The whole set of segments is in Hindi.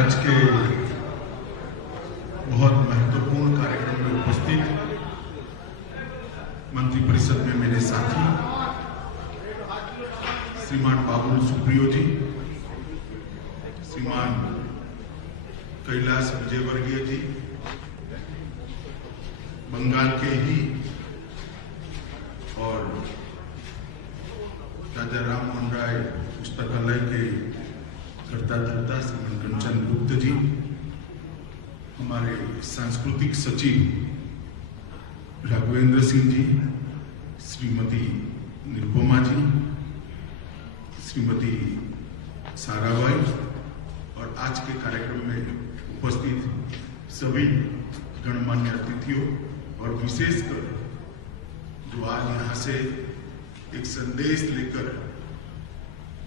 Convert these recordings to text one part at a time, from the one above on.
आज के बहुत महत्वपूर्ण कार्यक्रम में उपस्थित मंत्रिपरिषद में मेरे साथी श्रीमान बाबुल सुप्रियो जी, श्रीमान कैलाश विजयवर्गीय जी, बंगाल के ही और राजा राम मोहन राय पुस्तकालय के कर्ता धर्ता श्रीमान कंचन गुप्त जी, हमारे सांस्कृतिक सचिव राघवेंद्र सिंह जी, श्रीमती निरुपमा जी, श्रीमती साराबाई और आज के कार्यक्रम में उपस्थित सभी गणमान्य अतिथियों और विशेषकर जो आज यहाँ से एक संदेश लेकर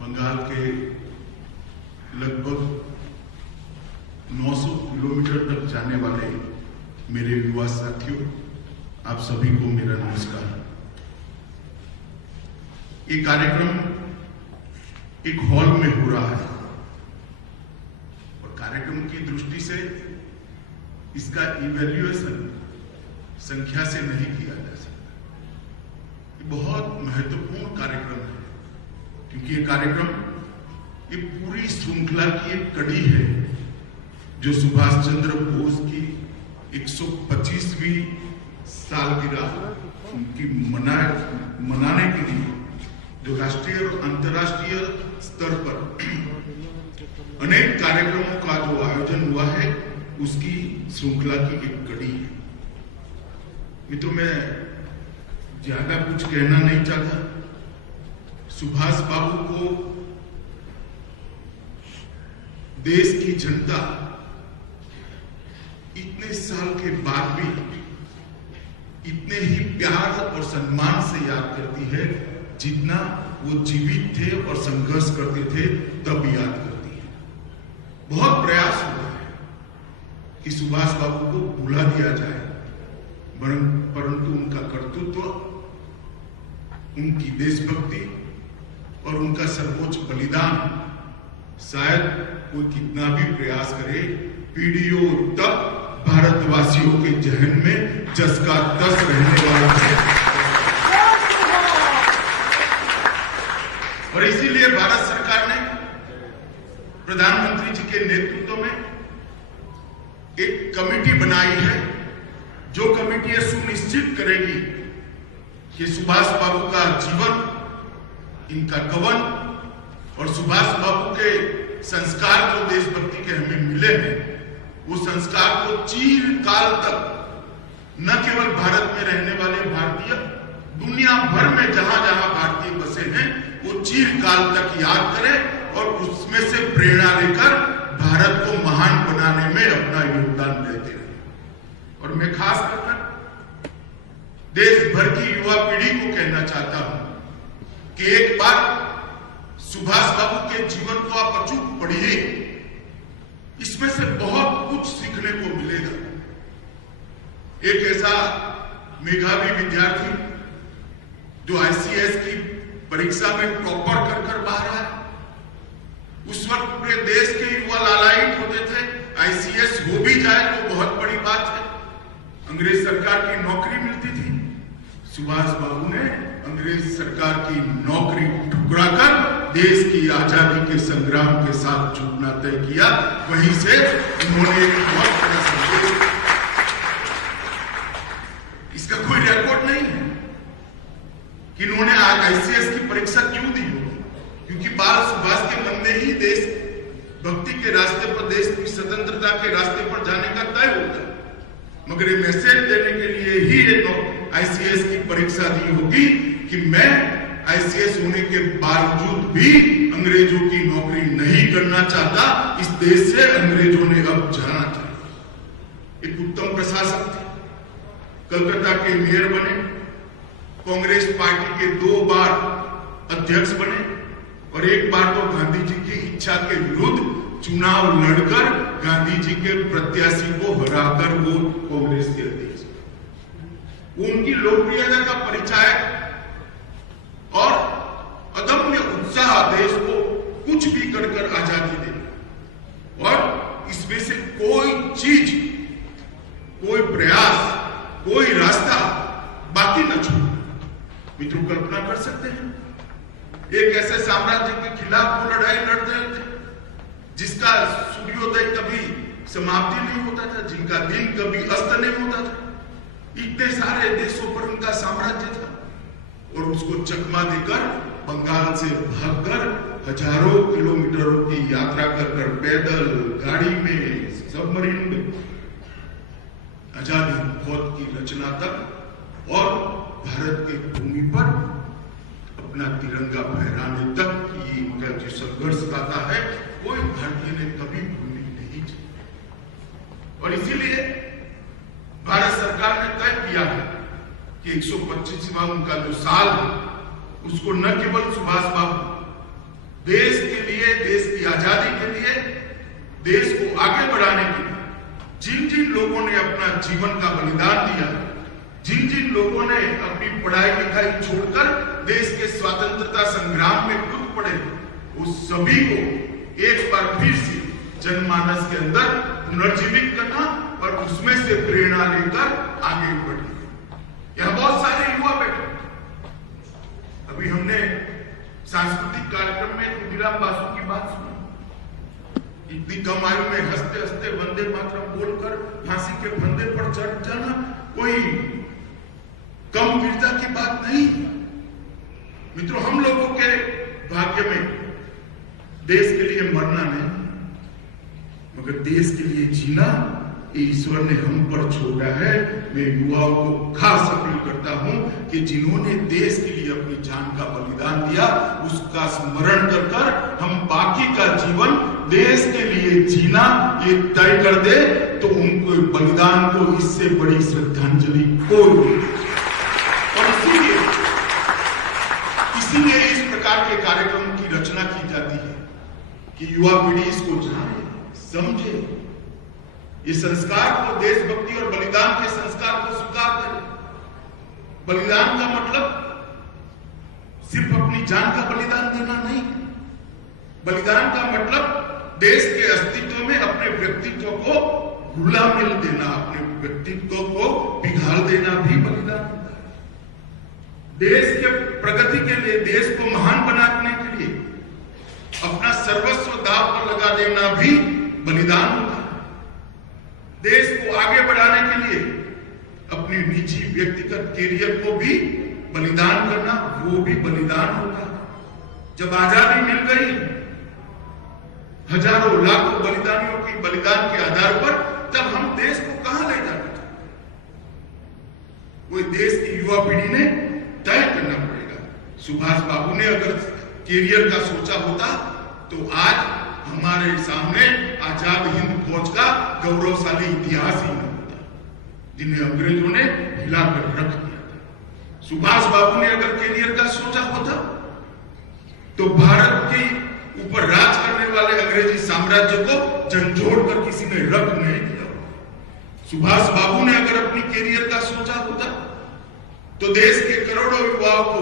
बंगाल के लगभग 900 किलोमीटर तक जाने वाले मेरे युवा साथियों, आप सभी को मेरा नमस्कार। ये कार्यक्रम एक हॉल में हो रहा है और कार्यक्रम की दृष्टि से इसका इवैल्यूएशन संख्या से नहीं किया जा सकता। ये बहुत महत्वपूर्ण कार्यक्रम है क्योंकि ये कार्यक्रम ये पूरी श्रृंखला की एक कड़ी है जो सुभाष चंद्र बोस की 125वीं सालगिरह उनकी मनाने के लिए जो राष्ट्रीय और अंतर्राष्ट्रीय स्तर पर अनेक कार्यक्रमों का जो आयोजन हुआ है उसकी श्रृंखला की एक कड़ी है। मित्रों, मैं ज्यादा कुछ कहना नहीं चाहता। सुभाष बाबू को देश की जनता इतने साल के बाद भी इतने ही प्यार और सम्मान से याद करती है जितना वो जीवित थे और संघर्ष करते थे तब याद करती है। बहुत प्रयास हुआ है कि सुभाष बाबू को भुला दिया जाए, परंतु उनका कर्तृत्व, उनकी देशभक्ति और उनका सर्वोच्च बलिदान शायद कोई कितना भी प्रयास करे, पीढ़ियों तक भारतवासियों के जहन में जस का तस रहने वाला है। और इसीलिए भारत सरकार ने प्रधानमंत्री जी के नेतृत्व में एक कमेटी बनाई है जो कमेटी यह सुनिश्चित करेगी कि सुभाष बाबू का जीवन, इनका कवन और सुभाष बाबू के संस्कार जो देशभक्ति के हमें मिले हैं वो संस्कार को चिरकाल तक न केवल भारत में रहने वाले भारतीय, दुनिया भर में जहां जहां भारतीय बसे हैं वो चिरकाल तक याद करें और उसमें से प्रेरणा लेकर भारत को महान बनाने में अपना योगदान देते रहे। और मैं खास कर देश भर की युवा पीढ़ी को कहना चाहता हूं कि एक बार सुभाष बाबू के जीवन को आप अचूक पढ़िए, इसमें से बहुत कुछ सीखने को मिलेगा। एक ऐसा मेधावी विद्यार्थी जो आईसीएस की परीक्षा में टॉपर कर बाहर आया, उस वक्त पूरे देश के युवा लालायित होते थे, आईसीएस हो भी जाए तो बहुत बड़ी बात है, अंग्रेज सरकार की नौकरी मिलती थी। सुभाष बाबू ने अंग्रेज सरकार की नौकरी ठुकराकर देश की आजादी के संग्राम के साथ जुटना तय किया। वहीं से उन्होंने एक बहुत बड़ा संदेश, इसका कोई रिकॉर्ड नहीं है कि इन्होंने आज आईसीएस की परीक्षा क्यों दी होगी, क्योंकि बाल सुभाष के मन में ही देश भक्ति के रास्ते पर, देश की स्वतंत्रता के रास्ते पर जाने का तय होता है। मगर ये मैसेज देने के लिए ही ये आईसीएस की परीक्षा दी होगी कि मैं आईसीएस होने के बावजूद भी अंग्रेजों की नौकरी नहीं करना चाहता, इस देश से अंग्रेजों ने अब जाना चाहिए। एक उत्तम प्रशासक थे, कलकत्ता के मेयर बने, कांग्रेस पार्टी के 2 बार अध्यक्ष बने और एक बार तो गांधी जी की इच्छा के विरुद्ध चुनाव लड़कर गांधी जी के प्रत्याशी को हराकर वो कांग्रेस के अध्यक्ष। उनकी लोकप्रियता का परिचय और अदम्य उत्साह देश को कुछ भी कर आजादी दे और चीज, कोई प्रयास, कोई रास्ता बाकी न छोड़े। मित्रों, कल्पना कर सकते हैं एक ऐसे साम्राज्य के खिलाफ वो लड़ाई लड़ते थे जिसका सूर्योदय कभी समाप्ति नहीं होता था, जिनका दिन कभी अस्त नहीं होता था। इतने सारे देशों पर उनका साम्राज्य था और उसको चकमा देकर बंगाल से भागकर हजारों किलोमीटरों की यात्रा कर पैदल, गाड़ी में, सबमरीन में आजाद हिंद फौज की रचना तक और भारत की भूमि पर अपना तिरंगा फहराने तक की इनका जो संघर्ष गाथा है, कोई भारतीय ने कभी भूलनी नहीं चाहिए। और इसीलिए भारत सरकार ने तय किया है कि 125वां उनका जो साल है उसको न केवल सुभाष बाबू देश के लिए, देश की आजादी के लिए, देश को आगे बढ़ाने के लिए जिन जिन लोगों ने अपना जीवन का बलिदान दिया, जिन जिन लोगों ने अपनी पढ़ाई लिखाई छोड़कर देश के स्वतंत्रता संग्राम में कूद पड़े, उस सभी को एक बार फिर से जनमानस के अंदर पुनर्जीवित करना और उसमें से प्रेरणा लेकर आगे बढ़े। यहां बहुत सारे युवा बैठे। अभी हमने सांस्कृतिक कार्यक्रम में खुदीराम बासु की बात सुनी। इतनी कम आयु में हंसते हंसते वंदे मातरम बोलकर फांसी के फंदे पर चढ़ जाना कोई कम वीरता की बात नहीं। मित्रों, हम लोगों के भाग्य में देश के लिए मरना नहीं, मगर देश के लिए जीना ईश्वर ने हम पर छोड़ा है। मैं युवाओं को खास अपील करता हूं कि जिन्होंने देश के लिए अपनी जान का बलिदान दिया, उसका स्मरण कर कर हम बाकी का जीवन देश के लिए जीना ये तय कर दे तो उनको बलिदान को इससे बड़ी श्रद्धांजलि कोई नहीं। और इसीलिए इस प्रकार के कार्यक्रम की रचना की जाती है कि युवा पीढ़ी इसको जाने, समझे, इस संस्कार को, देशभक्ति और बलिदान के संस्कार को स्वीकार करें। बलिदान का मतलब सिर्फ अपनी जान का बलिदान देना नहीं। बलिदान का मतलब देश के अस्तित्व में अपने व्यक्तित्व को घुला मिल देना, अपने व्यक्तित्व को पिघाल देना भी बलिदान होता है। देश के प्रगति के लिए, देश को महान बनाने के लिए अपना सर्वस्व दांव पर लगा देना भी बलिदान होता है। देश को आगे बढ़ाने के लिए अपनी निजी व्यक्तिगत कैरियर को भी बलिदान करना, वो भी बलिदान होता है। जब आजादी मिल गई, हजारों लाखों बलिदानियों की बलिदान के आधार पर, तब हम देश को कहां ले जाना चाहते? कोई देश की युवा पीढ़ी ने तय करना पड़ेगा। सुभाष बाबू ने अगर कैरियर का सोचा होता तो आज हमारे सामने आजाद हिंद फौज का गौरवशाली इतिहास ही न होता, जिन्हें अंग्रेजों ने हिलाकर रख दिया था। सुभाष बाबू ने अगर कैरियर का सोचा होता तो भारत के ऊपर राज करने वाले अंग्रेजी साम्राज्य को झंझोड़ कर किसी ने रख नहीं दिया। सुभाष बाबू ने अगर अपनी कैरियर का सोचा होता तो देश के करोड़ों युवाओं को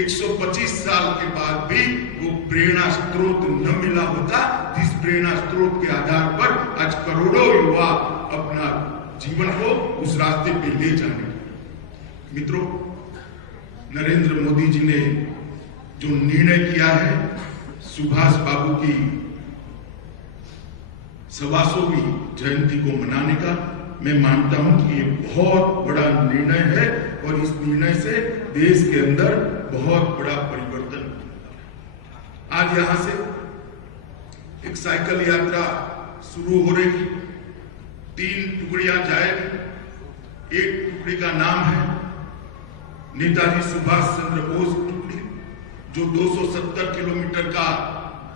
125 साल के बाद भी वो प्रेरणा स्रोत न मिला होता, जिस प्रेरणा स्रोत के आधार पर आज करोड़ों युवा अपना जीवन को उस रास्ते पे ले जाने। मित्रों, नरेंद्र मोदी जी ने जो निर्णय किया है सुभाष बाबू की 125वीं जयंती को मनाने का, मैं मानता हूं कि ये बहुत बड़ा निर्णय है और इस निर्णय से देश के अंदर बहुत बड़ा परिवर्तन। आज यहां से एक साइकिल यात्रा शुरू हो रही है, 3 टुकड़ियां जाएगी। एक टुकड़ी का नाम है नेताजी सुभाष चंद्र बोस टुकड़ी, जो 270 किलोमीटर का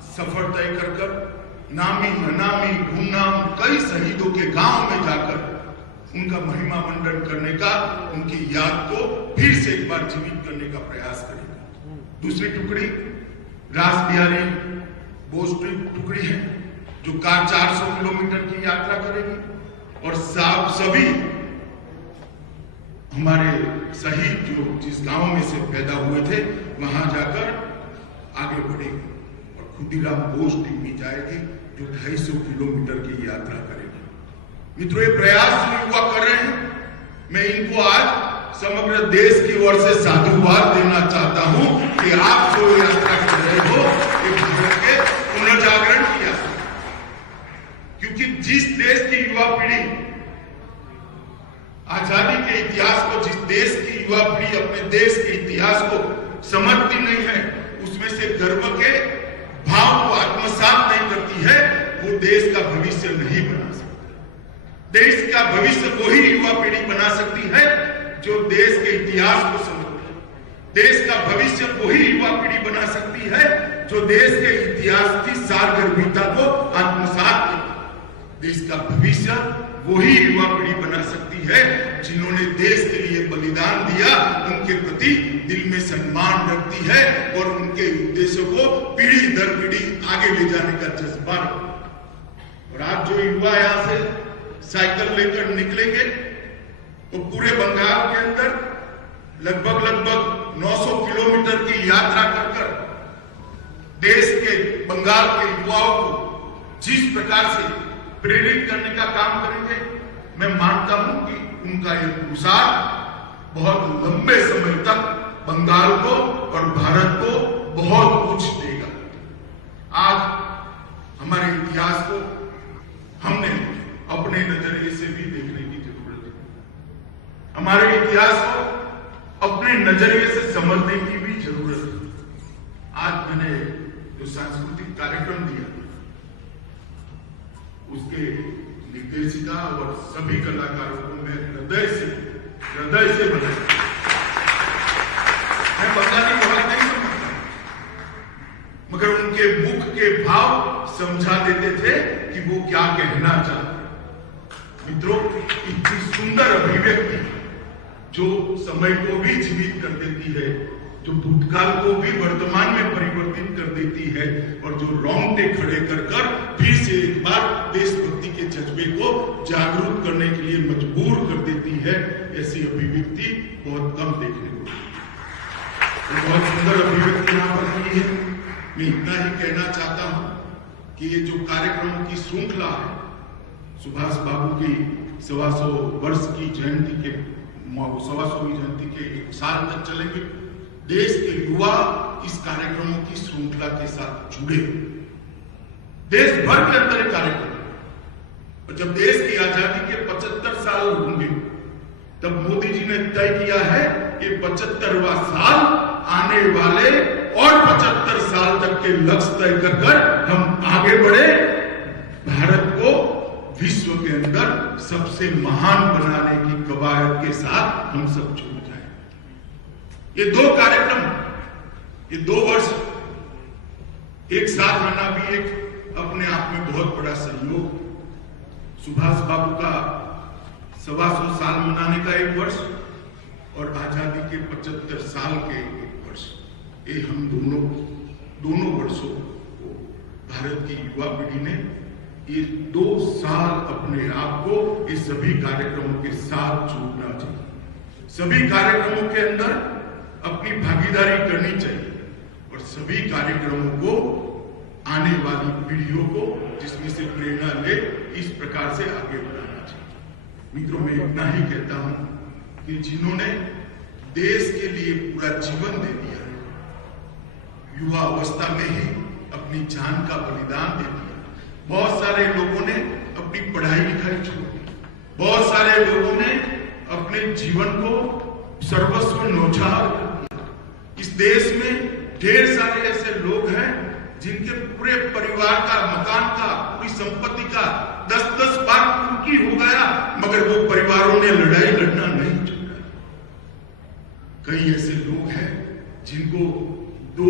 सफर तय कर नामी अनामी गुमनाम कई शहीदों के गांव में जाकर उनका महिमा मंडन करने का, उनकी याद को फिर से एक बार जीवित करने का प्रयास करेगा। दूसरी टुकड़ी रास बिहारी बोस टुकड़ी है, जो 400 किलोमीटर की यात्रा करेगी और सभी हमारे शहीद जो जिस गांव में से पैदा हुए थे वहां जाकर आगे बढ़ेगी। और खुदीराम बोस टीम भी जाएगी जो 250 किलोमीटर की यात्रा करेगी। मित्रों, ये प्रयास जो युवा कर रहे हैं, मैं इनको आज समग्र देश की ओर से साधुवाद देना चाहता हूं कि आप जो यात्रा कर रहे हो ये भारत के पुनर्जागरण की यात्रा, क्योंकि जिस देश की युवा पीढ़ी आजादी के इतिहास को, जिस देश की युवा पीढ़ी अपने देश के इतिहास को समझती नहीं है, उसमें से गर्व के भाव को आत्मसात नहीं करती है, वो देश का भविष्य नहीं बना सकती। देश का भविष्य वही युवा पीढ़ी बना सकती है जो देश के इतिहास को समझती है। देश का भविष्य वही युवा पीढ़ी बना सकती है जो देश के इतिहास की सारगर्भिता को आत्मसात करती है। देश का भविष्य वही युवा पीढ़ी बना सकती है जिन्होंने देश के लिए बलिदान दिया, उनके प्रति दिल में सम्मान रखती है और उनके उद्देश्यों को पीढ़ी दर पीढ़ी आगे ले जाने का जज्बा। और आज जो युवा यहां से साइकिल लेकर निकलेंगे तो पूरे बंगाल के अंदर लगभग 900 किलोमीटर की यात्रा कर देश के बंगाल के युवाओं को जिस प्रकार से प्रेरित करने का काम करेंगे, मैं मानता हूं कि उनका यह पुरुषार्थ बहुत लंबे समय तक बंगाल को और भारत को बहुत कुछ देगा। आज हमारे इतिहास को हमने अपने नजरिए से भी देखने की जरूरत है। हमारे इतिहास को अपने नजरिए से समझने की भी जरूरत है। आज मैंने जो सांस्कृतिक कार्यक्रम दिया, उसके निर्देशिका और सभी कलाकारों को मैं हृदय से बधाई। मैं बंगाली बहुत नहीं समझता, मगर उनके मुख के भाव समझा देते थे कि वो क्या कहना चाहते। मित्रों, इतनी सुंदर अभिव्यक्ति जो समय को भी जीवित कर देती है, जो भूतकाल को भी वर्तमान में परिवर्तित कर देती है और जो रोंगटे खड़े कर फिर से एक बार देशभक्ति के जज्बे को जागरूक करने के लिए मजबूर कर देती है, ऐसी अभिव्यक्ति बहुत कम देखने को मिलती है। बहुत सुंदर अभिव्यक्ति यहां पर की है। मैं इतना ही कहना चाहता हूं कि ये जो कार्यक्रमों की श्रृंखला है, सुभाष बाबू की 125 वर्ष की जयंती के 125वीं जयंती के 1 साल तक चलेंगे। देश के युवा इस कार्यक्रमों की श्रृंखला के साथ जुड़े, देश भर के अंदर कार्यक्रम। और जब देश की आजादी के 75 साल होंगे, तब मोदी जी ने तय किया है कि 75वां साल आने वाले और 75 साल तक के लक्ष्य तय कर हम आगे बढ़े, भारत को विश्व के अंदर सबसे महान बनाने की कवायद के साथ हम सब जुड़ जाए। ये 2 कार्यक्रम, ये 2 वर्ष एक साथ आना भी एक अपने आप में बहुत बड़ा सहयोग। सुभाष बाबू का 125 साल मनाने का 1 वर्ष और आजादी के 75 साल के 1 वर्ष, ये हम दोनों वर्षों को भारत की युवा पीढ़ी ने ये 2 साल अपने आप को इस सभी कार्यक्रमों के साथ जोड़ना चाहिए। सभी कार्यक्रमों के अंदर अपनी भागीदारी करनी चाहिए और सभी कार्यक्रमों को आने वाली पीढ़ियों को जिसमें से प्रेरणा ले, इस प्रकार से आगे बढ़ाना चाहिए। मित्रों, मैं इतना ही कहता हूं कि जिन्होंने देश के लिए पूरा जीवन दे दिया, युवा अवस्था में ही अपनी जान का बलिदान दे दिया, बहुत सारे लोगों ने अपनी पढ़ाई लिखाई छोड़ दी, बहुत सारे लोगों ने अपने जीवन को सर्वस्व न्यौछावर कर दिया। इस देश में ढेर सारे ऐसे लोग हैं जिनके पूरे परिवार का, मकान का, पूरी संपत्ति का 10-10 बार कुर्की हो गया, मगर वो परिवारों ने लड़ाई लड़ना नहीं छोड़ा। कई ऐसे लोग हैं जिनको 2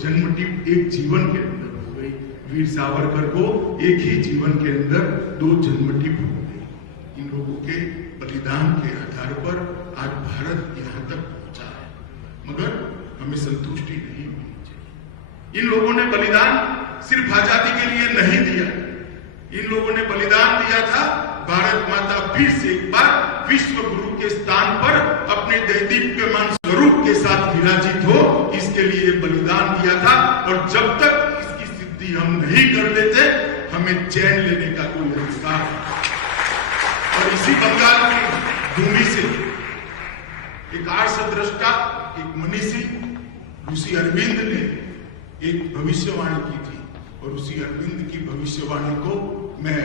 जन्मटिप एक जीवन के अंदर हो गई। वीर सावरकर को एक ही जीवन के अंदर 2 जन्मटिप हो गई। इन लोगों के बलिदान के आधार पर आज भारत यहां तक पहुंचा है, मगर हमें संतुष्टि नहीं होनी चाहिए। इन लोगों ने बलिदान सिर्फ आजादी के लिए नहीं दिया, इन लोगों ने बलिदान दिया था भारत माता फिर से एक बार विश्व गुरु के स्थान पर अपने दैदीप्यमान स्वरूप के साथ विराजित हो, इसके लिए बलिदान दिया था। और जब तक इसकी सिद्धि हम नहीं कर लेते, हमें चैन लेने का कोई अधिकार नहीं। और इसी बंगाल की भूमि से एक आर्षद्रष्टा, एक मनीषी ऋषि अरविंद ने एक भविष्यवाणी की थी, और उसी अरविंद की भविष्यवाणी को मैं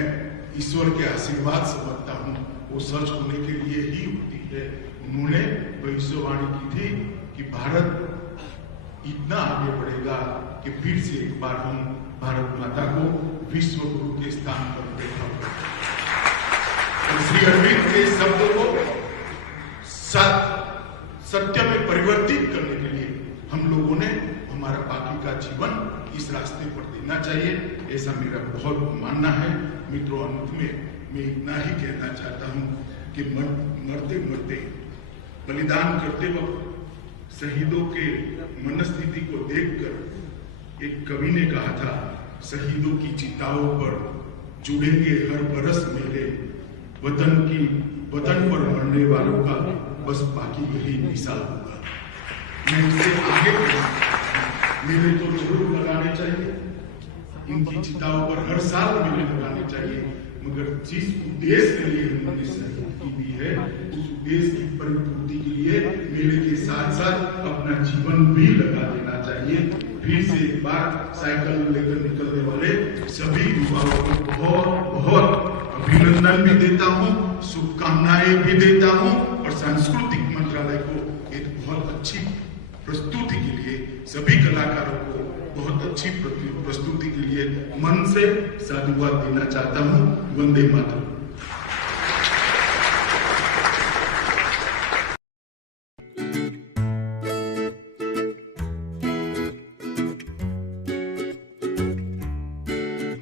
ईश्वर के आशीर्वाद समझता हूँ। वो सच होने के लिए ही होती है। उन्होंने भविष्यवाणी की थी कि भारत इतना आगे बढ़ेगा कि फिर से एक बार हम भारत माता को विश्व गुरु के स्थान पर देखा। श्री अरविंद के शब्दों को सत्य में परिवर्तित करने के लिए हम लोगों ने हमारा बाकी का जीवन इस रास्ते पर देना चाहिए, ऐसा मेरा बहुत मानना है। मित्रों, अंत में मैं इतना ही कहना चाहता हूं कि मरते मरते बलिदान करते वक्त शहीदों के मनस्थिति को देखकर एक कवि ने कहा था, शहीदों की चिताओं पर जुड़ेंगे हर बरस मेरे, वतन पर मरने वालों का बस बाकी यही निशान होगा। मैं इससे आगे मेरे तो जरूर लगाने चाहिए, इनकी चिताओं पर हर साल मेरे लगाने चाहिए, मगर जिस उद्देश्य के लिए उन्होंने शहीदी दी है उस उद्देश्य की परिपूर्ति के लिए मेले के साथ साथ अपना जीवन भी लगा देना चाहिए। फिर से एक बार साइकिल लेकर निकलने वाले सभी युवाओं को बहुत बहुत अभिनंदन भी देता हूँ, शुभकामनाएं भी देता हूँ, और सांस्कृतिक मंत्रालय को एक बहुत अच्छी प्रस्तुति के लिए, सभी कलाकारों को बहुत अच्छी प्रस्तुति के लिए मन से साधुवाद देना चाहता हूँ। वंदे मातरम।